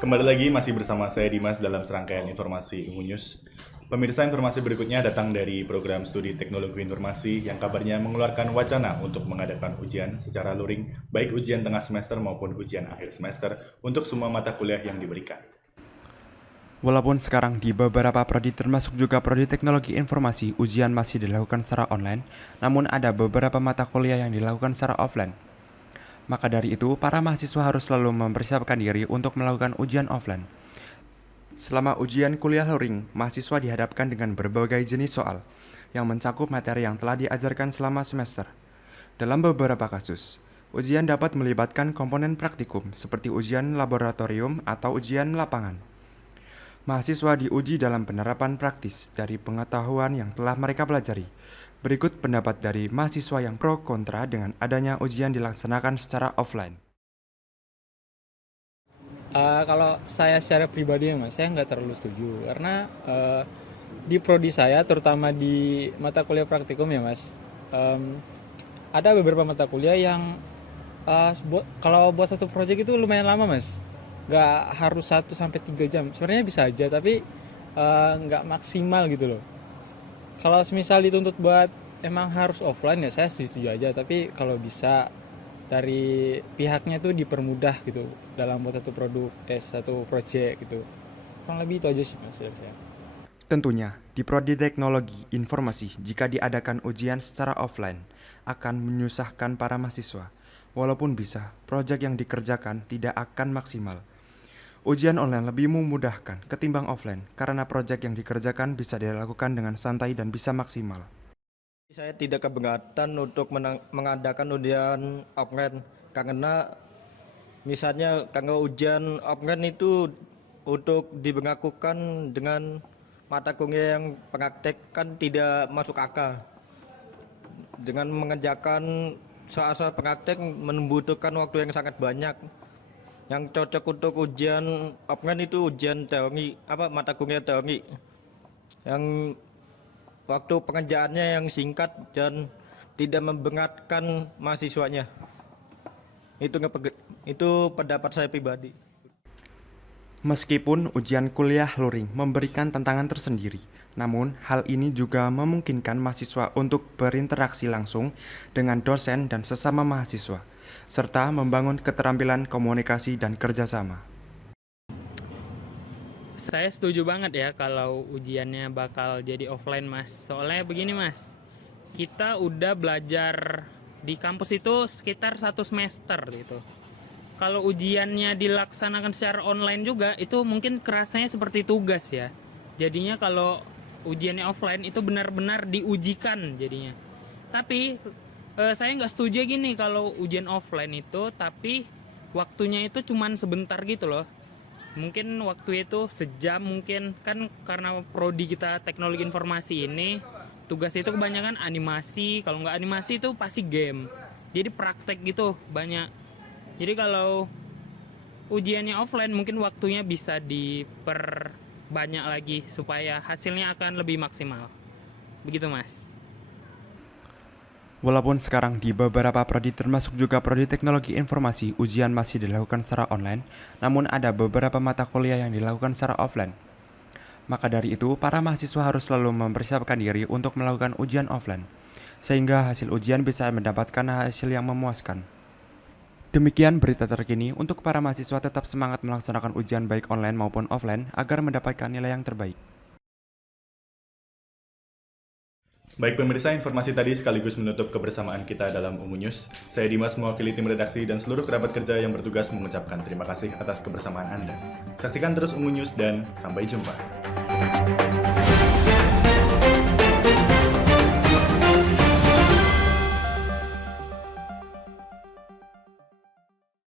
Kembali lagi masih bersama saya Dimas dalam serangkaian informasi Ungu News. Pemirsa, informasi berikutnya datang dari program studi teknologi informasi yang kabarnya mengeluarkan wacana untuk mengadakan ujian secara luring, baik ujian tengah semester maupun ujian akhir semester untuk semua mata kuliah yang diberikan. Walaupun sekarang di beberapa prodi termasuk juga prodi teknologi informasi, ujian masih dilakukan secara online, namun ada beberapa mata kuliah yang dilakukan secara offline. Maka dari itu, para mahasiswa harus selalu mempersiapkan diri untuk melakukan ujian offline. Selama ujian kuliah luring, mahasiswa dihadapkan dengan berbagai jenis soal yang mencakup materi yang telah diajarkan selama semester. Dalam beberapa kasus, ujian dapat melibatkan komponen praktikum seperti ujian laboratorium atau ujian lapangan. Mahasiswa diuji dalam penerapan praktis dari pengetahuan yang telah mereka pelajari. Berikut pendapat dari mahasiswa yang pro kontra dengan adanya ujian dilaksanakan secara offline. Kalau saya secara pribadi ya Mas, saya nggak terlalu setuju karena di prodi saya, terutama di mata kuliah praktikum ya Mas, ada beberapa mata kuliah yang kalau buat satu proyek itu lumayan lama Mas, nggak harus 1 sampai 3 jam, sebenarnya bisa aja tapi nggak maksimal gitu loh. Kalau misal dituntut buat emang harus offline ya saya setuju aja, tapi kalau bisa dari pihaknya tuh dipermudah gitu dalam buat satu produk, satu project gitu. Kurang lebih itu aja sih Mas dari saya. Tentunya, di prodi teknologi informasi jika diadakan ujian secara offline akan menyusahkan para mahasiswa. Walaupun bisa, proyek yang dikerjakan tidak akan maksimal. Ujian online lebih memudahkan ketimbang offline karena proyek yang dikerjakan bisa dilakukan dengan santai dan bisa maksimal. Saya tidak keberatan untuk mengadakan ujian offline karena misalnya kalau ujian offline itu untuk diberlakukan dengan mata kuliah yang praktek kan tidak masuk akal. Dengan mengerjakan soal-soal praktek membutuhkan waktu yang sangat banyak. Yang cocok untuk ujian offline itu ujian teori, mata kuliah teori. Yang waktu pengerjaannya yang singkat dan tidak memberatkan mahasiswanya. Itu pendapat saya pribadi. Meskipun ujian kuliah luring memberikan tantangan tersendiri, namun hal ini juga memungkinkan mahasiswa untuk berinteraksi langsung dengan dosen dan sesama mahasiswa, serta membangun keterampilan komunikasi dan kerjasama. Saya setuju banget ya kalau ujiannya bakal jadi offline Mas. Soalnya begini Mas, kita udah belajar di kampus itu sekitar 1 semester gitu. Kalau ujiannya dilaksanakan secara online juga, itu mungkin kerasanya seperti tugas ya. Jadinya kalau ujiannya offline itu benar-benar diujikan jadinya. Tapi saya nggak setuju gini kalau ujian offline itu, tapi waktunya itu cuman sebentar gitu loh. Mungkin waktu itu sejam, mungkin kan karena prodi kita teknologi informasi ini tugas itu kebanyakan animasi, kalau nggak animasi itu pasti game, jadi praktek gitu banyak. Jadi kalau ujiannya offline mungkin waktunya bisa diperbanyak lagi supaya hasilnya akan lebih maksimal, begitu Mas. Walaupun sekarang di beberapa prodi termasuk juga prodi teknologi informasi, ujian masih dilakukan secara online, namun ada beberapa mata kuliah yang dilakukan secara offline. Maka dari itu, para mahasiswa harus selalu mempersiapkan diri untuk melakukan ujian offline, sehingga hasil ujian bisa mendapatkan hasil yang memuaskan. Demikian berita terkini untuk para mahasiswa tetap semangat melaksanakan ujian baik online maupun offline agar mendapatkan nilai yang terbaik. Baik pemirsa, informasi tadi sekaligus menutup kebersamaan kita dalam Ungu News. Saya Dimas mewakili tim redaksi dan seluruh kerabat kerja yang bertugas mengucapkan terima kasih atas kebersamaan Anda. Saksikan terus Ungu News dan sampai jumpa.